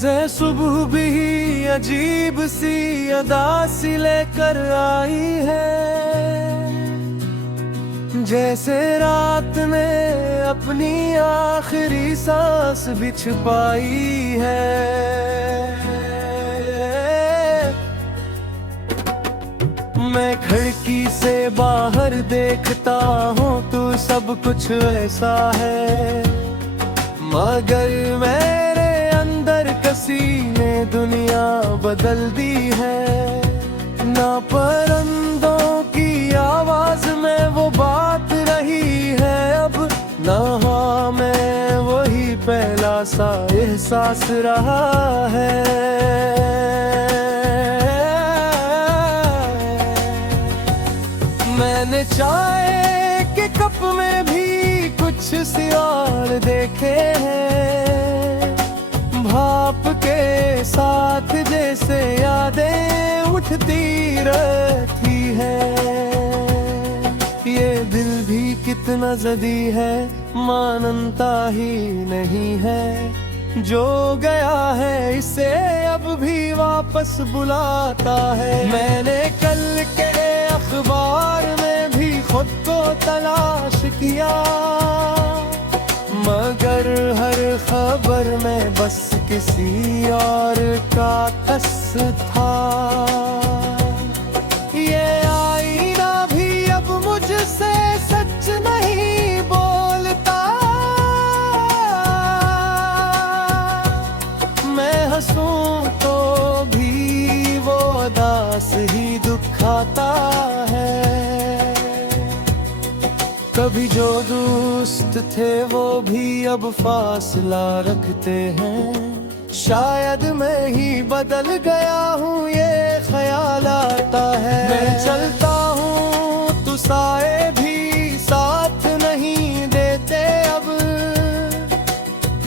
रोज़े सुबह भी अजीब सी अदा सी लेकर आई है, जैसे रात ने अपनी आखिरी सांस भी छुपाई है। मैं खिड़की से बाहर देखता हूँ तो सब कुछ ऐसा है, मगर मेरे अंदर किसी ने दुनिया बदल दी है। ना परिंदों की आवाज में वो बात रही है अब, ना हाँ मैं वही पहला सा एहसास रहा है। मैंने चाय के कप में भी कुछ सियार देखे हैं, भाप के साथ जैसे यादें उठती रहती है। ये दिल भी कितना ज़दी है, मानता ही नहीं है। जो गया है इसे अब भी वापस बुलाता है। मैंने कल के अखबार में भी खुद को तलाश किया, मगर हर खबर में बस किसी और का कस था। ये आईना भी अब मुझसे सच नहीं बोलता, मैं हंसूं तो भी वो उदास ही दुखाता है। कभी जो दोस्त थे वो भी अब फासला रखते हैं, शायद मैं ही बदल गया हूँ ये ख्याल आता है। मैं चलता हूँ तो साए भी साथ नहीं देते अब,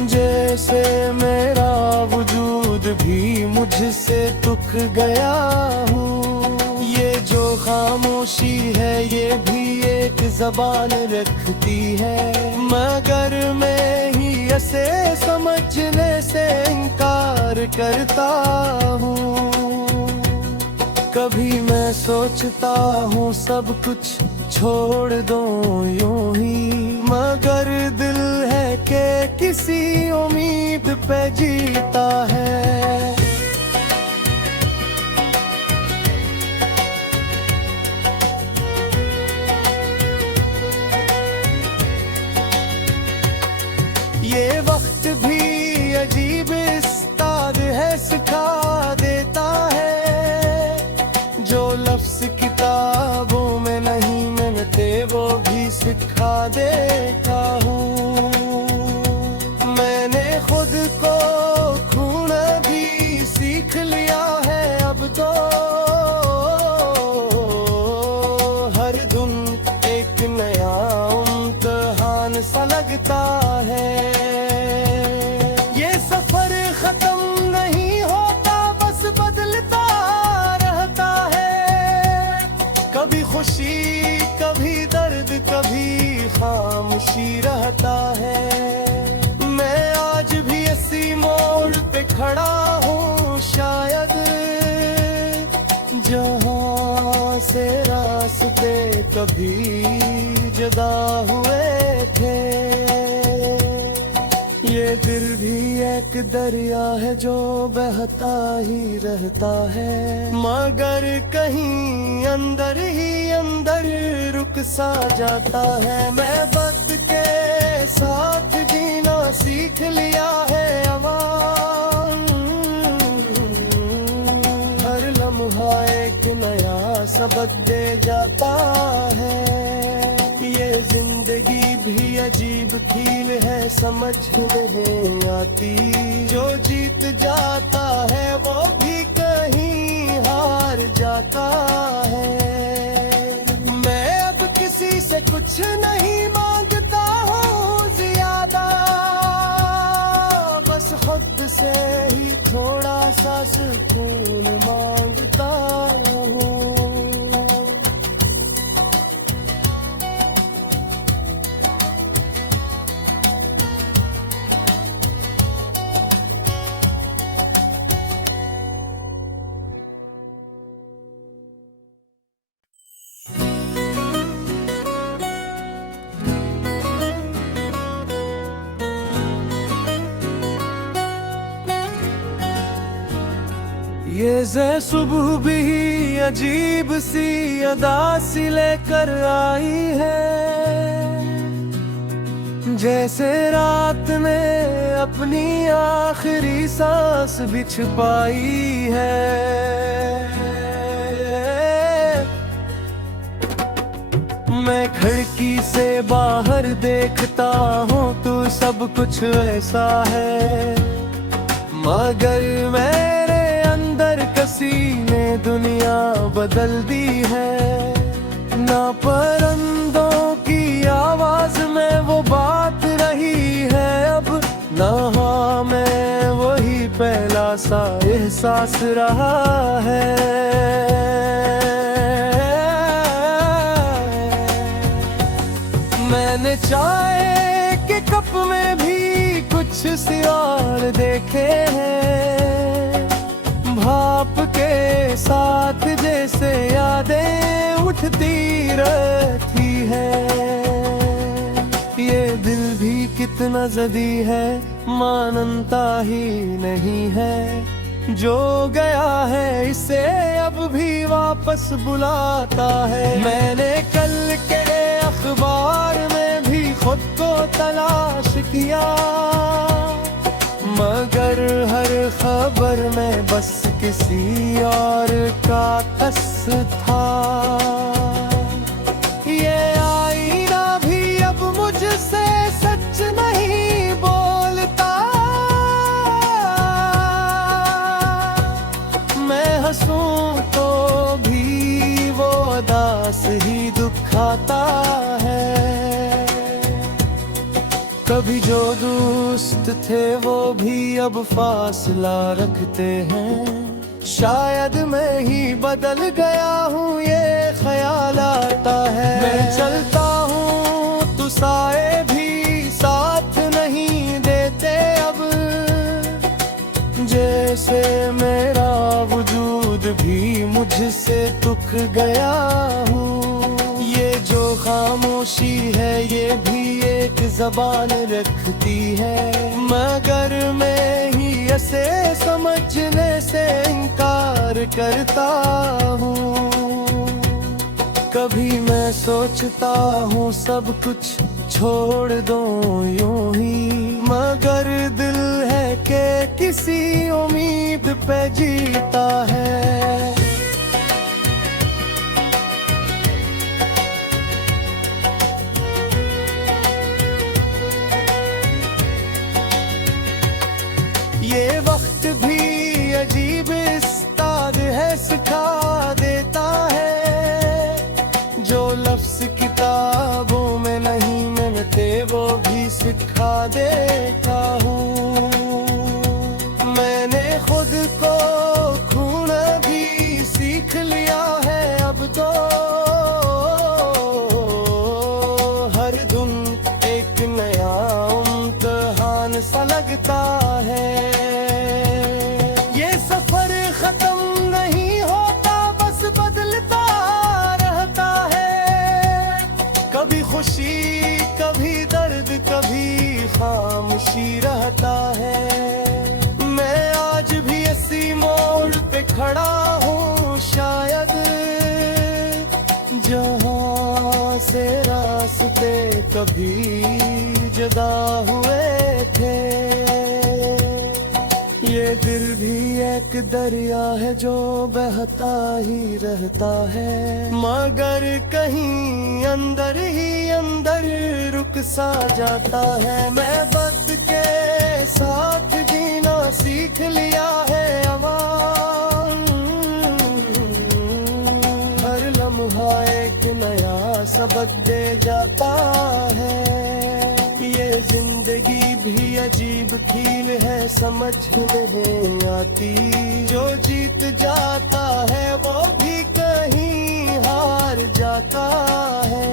जैसे मेरा वजूद भी मुझसे दुख गया हूँ। ये जो खामोशी है ये भी एक ज़बान रखती है, मगर मैं ही इसे समझने से इनकार करता हूँ। कभी मैं सोचता हूँ सब कुछ छोड़ दूँ यूं ही, मगर दिल है कि किसी उम्मीद पे जीता है। ये वक्त भी अजीब उस्ताद है, सिखा देता है। जो लफ्ज़ किताबों में नहीं मिलते वो भी सिखा देता हूँ। मैंने खुद को खोना भी सीख लिया है अब तो, हर दिन एक नया इम्तिहान सा लगता है। खत्म नहीं होता बस बदलता रहता है, कभी खुशी कभी दर्द कभी खामोशी रहता है। मैं आज भी इसी मोड़ पे खड़ा हूँ, शायद जहाँ से रास्ते कभी जुदा हुए थे। ये दिल भी एक दरिया है जो बहता ही रहता है, मगर कहीं अंदर ही अंदर रुक सा जाता है। मैं वक्त के साथ जीना सीख लिया है अवाम, हर लम्हा एक नया सबक दे जाता है। ये जिंदगी भी अजीब खेल है, समझ नहीं आती। जो जीत जाता है वो भी कहीं हार जाता है। मैं अब किसी से कुछ नहीं मांगता हूँ ज्यादा, बस खुद से ही थोड़ा सा सुकून मांगता हूँ। रोज़े सुबह भी अजीब सी अदा सी लेकर आई है, जैसे रात ने अपनी आखिरी सांस भी छुपाई है। मैं खिड़की से बाहर देखता हूँ तो सब कुछ ऐसा है, मगर मेरे अंदर किसी ने दुनिया बदल दी है। ना परिंदों की आवाज में वो बात रही है अब, ना हाँ मैं वही पहला सा एहसास रहा है। मैंने चाय के कप में भी कुछ सियार देखे हैं, भाप के साथ जैसे यादें उठती रहती है। ये दिल भी कितना ज़दी है, मानता ही नहीं है। जो गया है इसे अब भी वापस बुलाता है। मैंने कल के अखबार में भी खुद को तलाश किया, मगर हर खबर में बस किसी और का कस था। ये आईना भी अब मुझसे सच नहीं बोलता, मैं हंसूं तो भी वो उदास ही दुखाता है। कभी जो दोस्त थे वो भी अब फासला रखते हैं, शायद मैं ही बदल गया हूँ ये ख्याल आता है। मैं चलता हूँ तो साए भी साथ नहीं देते अब, जैसे मेरा वजूद भी मुझसे दुख गया हूँ। ये जो खामोशी है ये भी एक ज़बान रखती है, मगर मैं ही इसे समझने से इनकार करता हूँ। कभी मैं सोचता हूँ सब कुछ छोड़ दूँ यूं ही, मगर दिल है कि किसी उम्मीद पे जीता है। ये वक्त भी अजीब उस्ताद है, सिखा देता है। जो लफ्ज किताबों में नहीं मिलते वो भी सिखा देता हूँ। मैंने खुद को खोना भी सीख लिया है अब तो, हर दिन एक नया इम्तिहान सा लगता है। ये सफर खत्म नहीं होता, बस बदलता रहता है। कभी खुशी कभी दर्द कभी खामोशी रहता है। मैं आज भी इसी मोड़ पे खड़ा हूँ, शायद जहाँ से रास्ते कभी जुदा हुए थे। ये दिल भी एक दरिया है जो बहता ही रहता है, मगर कहीं अंदर ही अंदर रुक सा जाता है। मैं वक्त के साथ जीना सीख लिया है अवाम, हर लम्हा एक नया सबक दे जाता है। ये जिंदगी भी अजीब खेल है, समझ नहीं आती। जो जीत जाता है वो भी कहीं हार जाता है।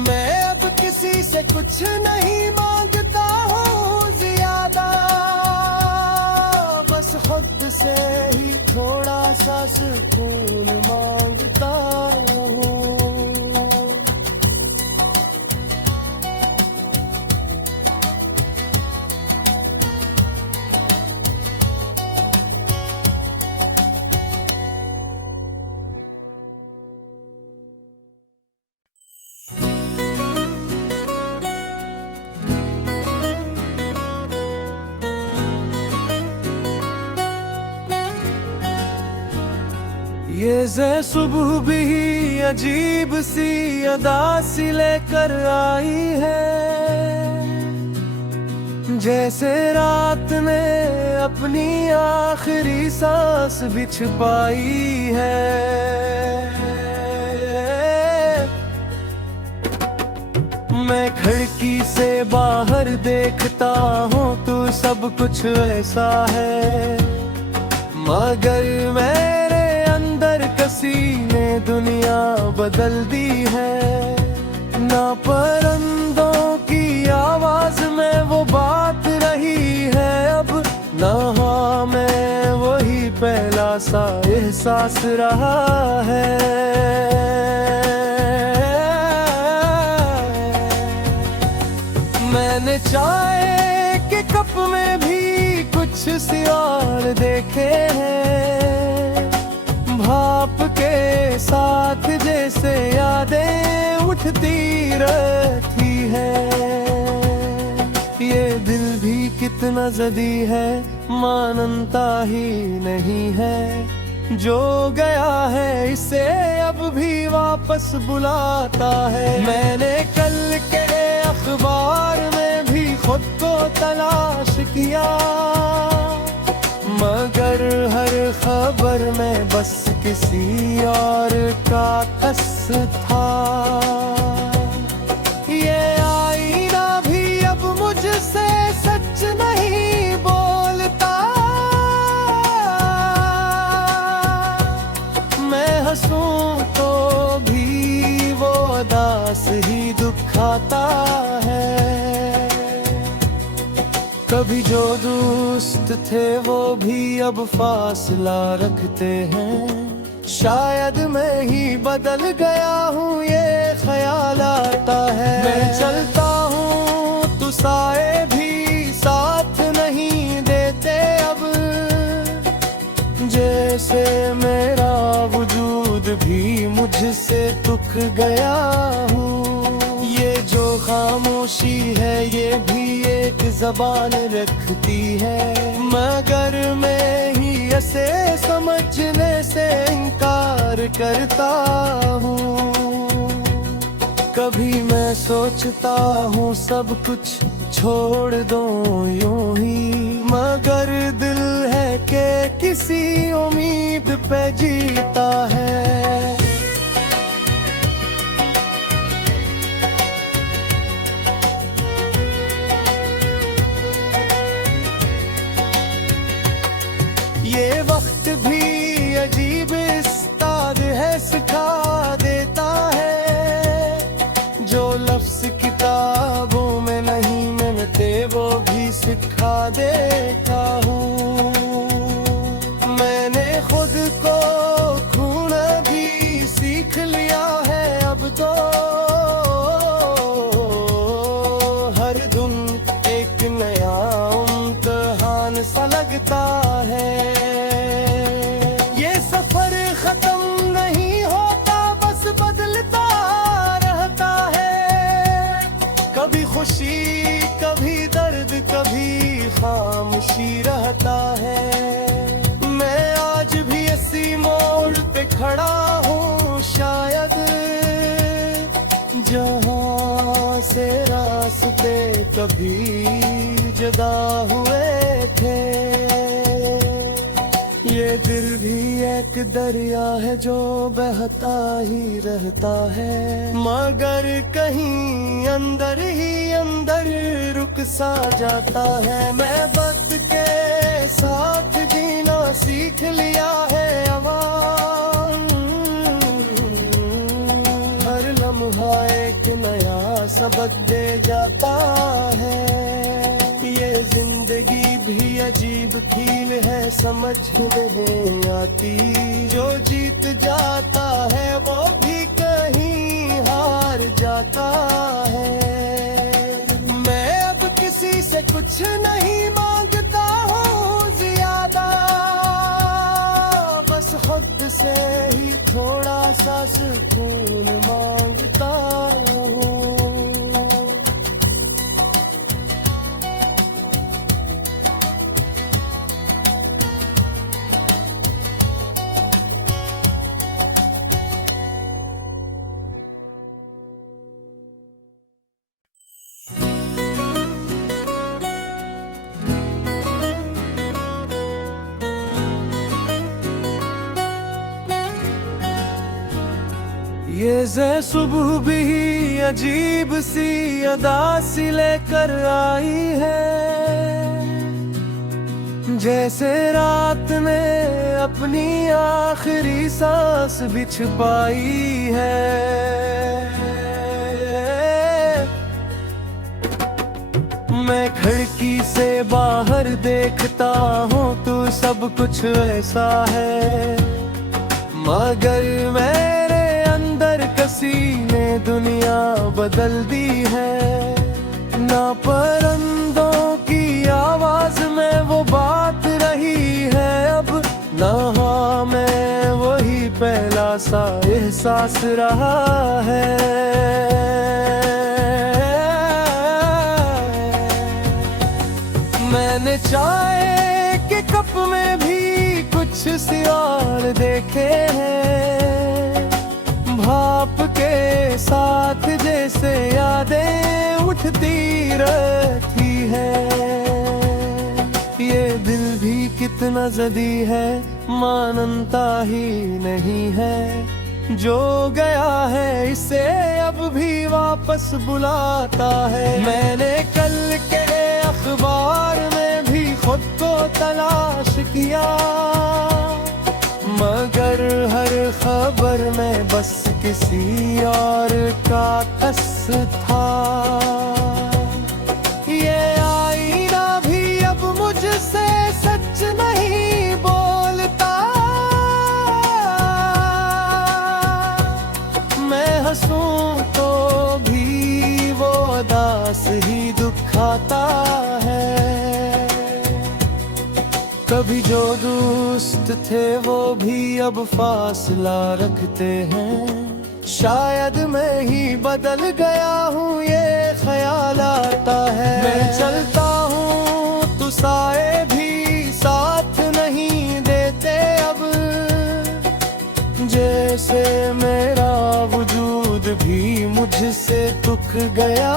मैं अब किसी से कुछ नहीं मांगता हूँ ज्यादा, बस खुद से ही थोड़ा सा सुकून मांगता हूँ। ये सुबह भी अजीब सी अदा सी लेकर आई है, जैसे रात ने अपनी आखिरी सांस भी छुपाई है। मैं खिड़की से बाहर देखता हूँ तो सब कुछ ऐसा है, मगर मेरे अंदर किसी ने दुनिया बदल दी है। ना परिंदों की आवाज में वो बात रही है अब, ना मैं वही पहला सा एहसास रहा है। मैंने चाय के कप में भी कुछ सियार देखे हैं, भाप के साथ जैसे यादें उठती रहती है। ये दिल भी कितना जदी है, मानता ही नहीं है। जो गया है इसे अब भी वापस बुलाता है। मैंने कल के अखबार में भी खुद को तलाश किया, मगर हर खबर में बस किसी और का कस था। ये आईना भी अब मुझसे सच नहीं बोलता, मैं हंसूं तो भी वो उदास ही दुखाता है। कभी जो दोस्त थे वो भी अब फासला रखते हैं, शायद मैं ही बदल गया हूँ ये ख्याल आता है। मैं चलता हूँ तो साए भी साथ नहीं देते अब, जैसे मेरा वजूद भी मुझसे दुख गया हूँ। ये जो खामोशी है ये भी एक ज़बान रखती है, मगर मैं ही इसे समझने से इनकार करता हूँ। कभी मैं सोचता हूँ सब कुछ छोड़ दो यूं ही, मगर दिल है कि किसी उम्मीद पे जीता है। ये वक्त भी अजीब उस्ताद है, सिखा देता है जो लफ्ज किताबों में नहीं मिलते वो भी सिखा देता हूँ। मैंने खुद को खोना भी सीख लिया है अब तो, हर दिन एक नया इम्तिहान सा लगता है। ये सफर खत्म नहीं होता, बस बदलता रहता है। कभी खुशी कभी दर्द कभी खामोशी रहता है। मैं आज भी इसी मोड़ पे खड़ा हूँ शायद, जहाँ से रास्ते कभी जुदा हुए थे। ये दिल भी एक दरिया है जो बहता ही रहता है, मगर कहीं अंदर ही अंदर रुक सा जाता है। मैं वक्त के साथ जीना सीख लिया है अवाम, हर लम्हा एक नया सबक दे जाता है। ये जिंदगी भी अजीब खेल है, समझ नहीं आती। जो जीत जाता है वो भी कहीं हार जाता है। मैं अब किसी से कुछ नहीं मांगता हूँ ज्यादा, बस खुद से ही थोड़ा सा सुकून मांगता हूँ। ये ज़े सुबह भी अजीब सी अदा सी लेकर आई है, जैसे रात ने अपनी आखिरी सांस भी छुपाई है। मैं खिड़की से बाहर देखता हूँ तो सब कुछ ऐसा है, मगर मेरे अंदर किसी ने दुनिया बदल दी है। ना परिंदों की आवाज में वो बात रही है अब, ना हाँ मैं वही पहला सा एहसास रहा है। मैंने चाय के कप में भी कुछ सियार देखे हैं, भाप के साथ जैसे यादें उठती रहती है। ये दिल भी कितना जदी है, मानता ही नहीं है। जो गया है इसे अब भी वापस बुलाता है। मैंने कल के अखबार में भी खुद को तलाश किया, मगर हर खबर में बस किसी और का कस था। ये आईना भी अब मुझसे सच नहीं बोलता, मैं हंसूं तो भी वो उदास ही दुखाता है। कभी जो दोस्त थे वो भी अब फासला रखते हैं, शायद मैं ही बदल गया हूँ ये ख्याल आता है। मैं चलता हूँ तो साए भी साथ नहीं देते अब, जैसे मेरा वजूद भी मुझसे तुक गया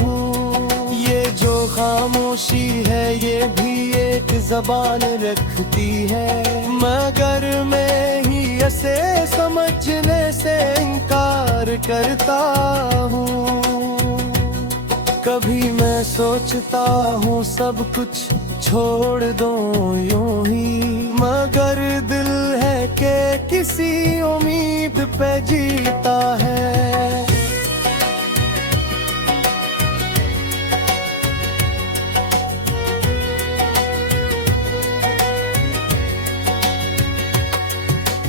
हूँ। ये जो खामोशी है ये भी एक ज़बान रखती है, मगर मैं ही इसे समझने से इनकार करता हूँ। कभी मैं सोचता हूँ सब कुछ छोड़ दो यूं ही, मगर दिल है कि किसी उम्मीद पे जीता है।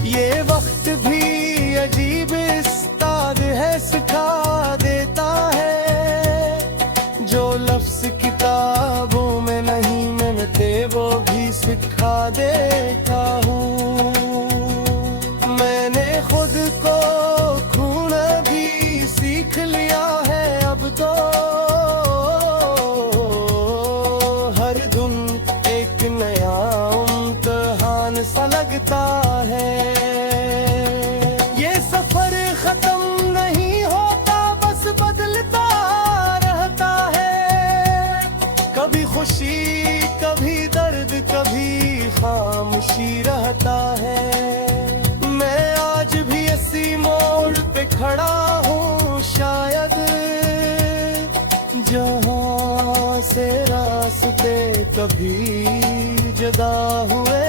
ये वक्त भी अजीब उस्ताद है, सिखा देता है। जो लफ्ज किताबों में नहीं मिलते वो भी सिखा देता हूँ। मैंने खुद को खोना भी सीख लिया है अब तो, हर दिन एक नया इम्तिहान सा लगता है। ये सफर खत्म नहीं होता, बस बदलता रहता है। कभी खुशी कभी दर्द कभी खामोशी रहता है। मैं आज भी इसी मोड़ पे खड़ा हूँ शायद, जहाँ से रास्ते कभी जुदा हुए